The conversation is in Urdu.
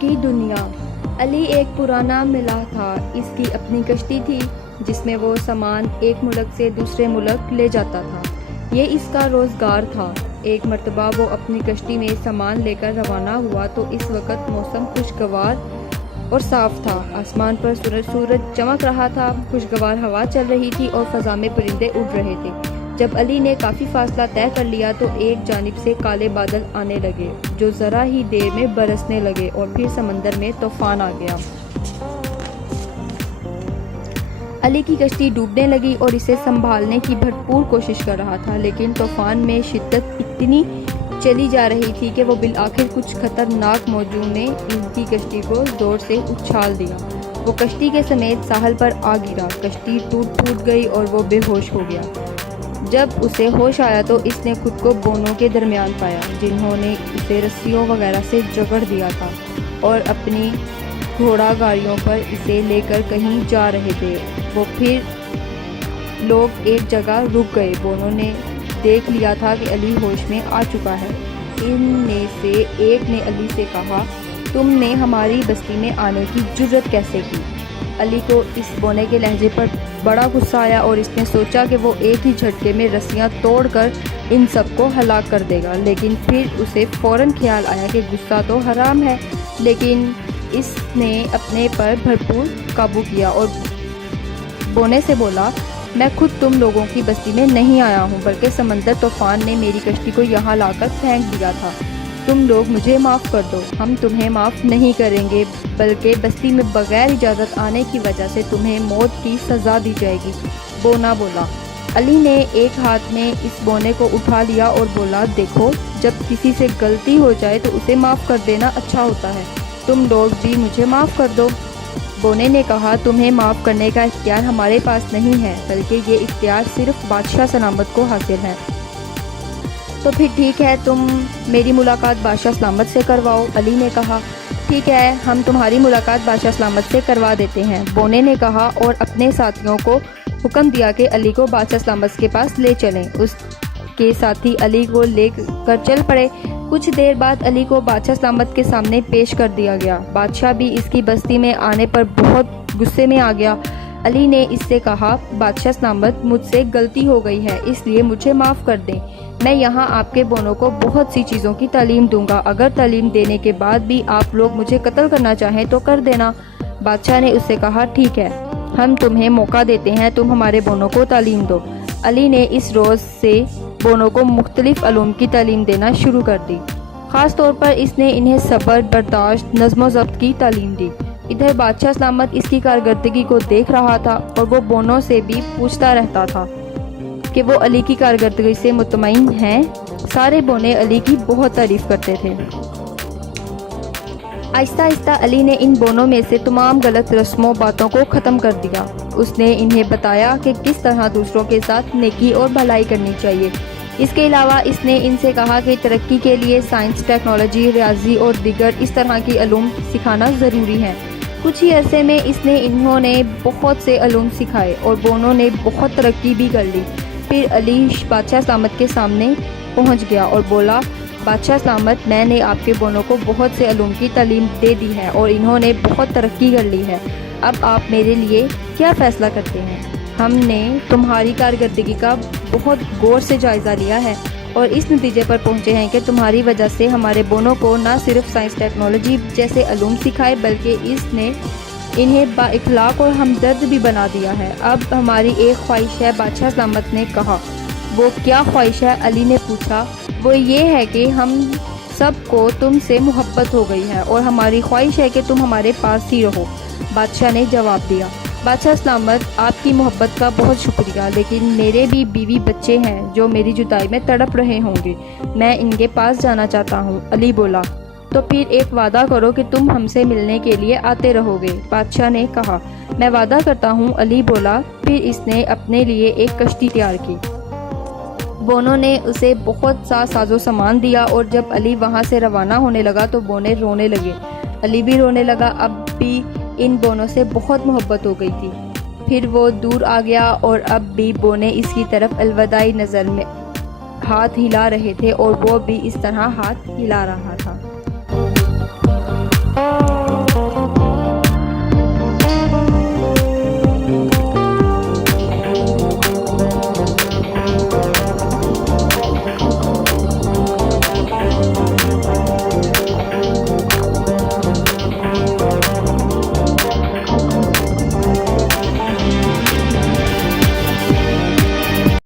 کی دنیا۔ علی ایک پرانا ملاح تھا۔ اس کی اپنی کشتی تھی جس میں وہ سامان ایک ملک سے دوسرے ملک لے جاتا تھا۔ یہ اس کا روزگار تھا۔ ایک مرتبہ وہ اپنی کشتی میں سامان لے کر روانہ ہوا تو اس وقت موسم خوشگوار اور صاف تھا۔ آسمان پر سورج چمک رہا تھا، خوشگوار ہوا چل رہی تھی اور فضا میں پرندے اڑ رہے تھے۔ جب علی نے کافی فاصلہ طے کر لیا تو ایک جانب سے کالے بادل آنے لگے جو ذرا ہی دیر میں برسنے لگے اور پھر سمندر میں طوفان آ گیا۔ علی کی کشتی ڈوبنے لگی اور اسے سنبھالنے کی بھرپور کوشش کر رہا تھا، لیکن طوفان میں شدت اتنی چلی جا رہی تھی کہ وہ بالآخر کچھ خطرناک موجوں نے ان کی کشتی کو زور سے اچھال دیا۔ وہ کشتی کے سمیت ساحل پر آ گرا، کشتی ٹوٹ گئی اور وہ بے ہوش ہو گیا۔ جب اسے ہوش آیا تو اس نے خود کو بونوں کے درمیان پایا جنہوں نے اسے رسیوں وغیرہ سے جکڑ دیا تھا اور اپنی گھوڑا گاڑیوں پر اسے لے کر کہیں جا رہے تھے۔ وہ پھر لوگ ایک جگہ رک گئے۔ بونوں نے دیکھ لیا تھا کہ علی ہوش میں آ چکا ہے۔ ان میں سے ایک نے علی سے کہا، تم نے ہماری بستی میں آنے کی جرأت کیسے کی؟ علی کو اس بونے کے لہجے پر بڑا غصہ آیا اور اس نے سوچا کہ وہ ایک ہی جھٹکے میں رسیاں توڑ کر ان سب کو ہلاک کر دے گا، لیکن پھر اسے فوراً خیال آیا کہ غصہ تو حرام ہے۔ لیکن اس نے اپنے پر بھرپور قابو کیا اور بونے سے بولا، میں خود تم لوگوں کی بستی میں نہیں آیا ہوں بلکہ سمندر طوفان نے میری کشتی کو یہاں لا کر پھینک دیا تھا۔ تم لوگ مجھے معاف کر دو، ہم تمہیں معاف نہیں کریں گے بلکہ بستی میں بغیر اجازت آنے کی وجہ سے تمہیں موت کی سزا دی جائے گی۔ بونا بولا۔ علی نے ایک ہاتھ میں اس بونے کو اٹھا لیا اور بولا، دیکھو، جب کسی سے غلطی ہو جائے تو اسے معاف کر دینا اچھا ہوتا ہے، تم لوگ بھی مجھے معاف کر دو۔ بونے نے کہا، تمہیں معاف کرنے کا اختیار ہمارے پاس نہیں ہے بلکہ یہ اختیار صرف بادشاہ سلامت کو حاصل ہے۔ تو پھر ٹھیک ہے، تم میری ملاقات بادشاہ سلامت سے کرواؤ۔ علی نے کہا، ٹھیک ہے، ہم تمہاری ملاقات بادشاہ سلامت سے کروا دیتے ہیں۔ بونے نے کہا اور اپنے ساتھیوں کو حکم دیا کہ علی کو بادشاہ سلامت کے پاس لے چلیں۔ اس کے ساتھی علی کو لے کر چل پڑے۔ کچھ دیر بعد علی کو بادشاہ سلامت کے سامنے پیش کر دیا گیا۔ بادشاہ بھی اس کی بستی میں آنے پر بہت غصے میں آ گیا۔ علی نے اس سے کہا، بادشاہ سلامت، مجھ سے غلطی ہو گئی ہے، اس لیے مجھے معاف کر دیں۔ میں یہاں آپ کے بونوں کو بہت سی چیزوں کی تعلیم دوں گا، اگر تعلیم دینے کے بعد بھی آپ لوگ مجھے قتل کرنا چاہیں تو کر دینا۔ بادشاہ نے اس سے کہا، ٹھیک ہے، ہم تمہیں موقع دیتے ہیں، تم ہمارے بونوں کو تعلیم دو۔ علی نے اس روز سے بونوں کو مختلف علوم کی تعلیم دینا شروع کر دی۔ خاص طور پر اس نے انہیں صبر، برداشت، نظم و ضبط کی تعلیم دی۔ ادھر بادشاہ سلامت اس کی کارکردگی کو دیکھ رہا تھا اور وہ بونوں سے بھی پوچھتا رہتا تھا کہ وہ علی کی کارکردگی سے مطمئن ہیں۔ سارے بونے علی کی بہت تعریف کرتے تھے۔ آہستہ آہستہ علی نے ان بونوں میں سے تمام غلط رسموں باتوں کو ختم کر دیا۔ اس نے انہیں بتایا کہ کس طرح دوسروں کے ساتھ نیکی اور بھلائی کرنی چاہیے۔ اس کے علاوہ اس نے ان سے کہا کہ ترقی کے لیے سائنس، ٹیکنالوجی، ریاضی اور دیگر اس طرح کی علوم سکھانا ضروری ہے۔ کچھ ہی عرصے میں انہوں نے بہت سے علوم سکھائے اور بونوں نے بہت ترقی بھی کر لی۔ پھر علی بادشاہ سلامت کے سامنے پہنچ گیا اور بولا، بادشاہ سلامت، میں نے آپ کے بونوں کو بہت سے علوم کی تعلیم دے دی ہے اور انہوں نے بہت ترقی کر لی ہے۔ اب آپ میرے لیے کیا فیصلہ کرتے ہیں؟ ہم نے تمہاری کارکردگی کا بہت غور سے جائزہ لیا ہے اور اس نتیجے پر پہنچے ہیں کہ تمہاری وجہ سے ہمارے بونوں کو نہ صرف سائنس، ٹیکنالوجی جیسے علوم سکھائے بلکہ اس نے انہیں با اخلاق اور ہمدرد بھی بنا دیا ہے۔ اب ہماری ایک خواہش ہے، بادشاہ سلامت نے کہا۔ وہ کیا خواہش ہے؟ علی نے پوچھا۔ وہ یہ ہے کہ ہم سب کو تم سے محبت ہو گئی ہے اور ہماری خواہش ہے کہ تم ہمارے پاس ہی رہو۔ بادشاہ نے جواب دیا، بادشاہ سلامت، آپ کی محبت کا بہت شکریہ، لیکن میرے بھی بیوی بچے ہیں جو میری جدائی میں تڑپ رہے ہوں گے، میں ان کے پاس جانا چاہتا ہوں۔ علی بولا، تو پھر ایک وعدہ کرو کہ تم ہم سے ملنے کے لیے آتے رہو گے۔ بادشاہ نے کہا، میں وعدہ کرتا ہوں۔ علی بولا۔ پھر اس نے اپنے لیے ایک کشتی تیار کی۔ بونوں نے اسے بہت سا ساز و سامان دیا اور جب علی وہاں سے روانہ ہونے لگا تو بونے رونے لگے۔ علی بھی رونے لگا، اب بھی ان بونوں سے بہت محبت ہو گئی تھی۔ پھر وہ دور آ گیا اور اب بھی بونے اس کی طرف الوداعی نظر میں ہاتھ ہلا رہے تھے اور وہ بھی اس طرح ہاتھ ہلا رہا